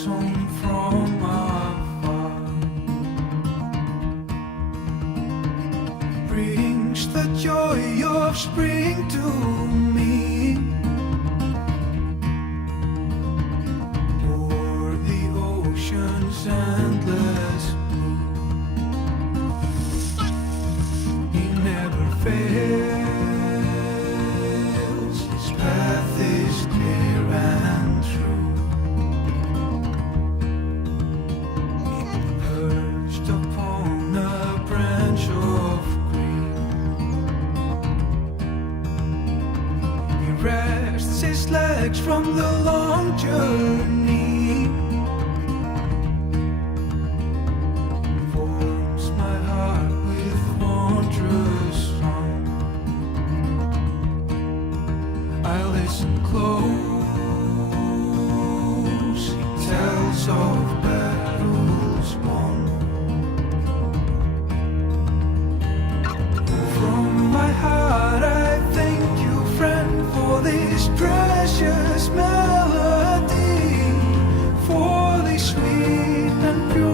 flies home from afar, brings the joy of spring to me. O'er the ocean's endless blue, he never fails, his path is clear and true. Perched upon a branch of green, he rests his legs from the long journey, warms my heart with wondrous song. I listen close, he tells of battles won. From my heart I thank you, friend, for this precious melody, for this sweet and pure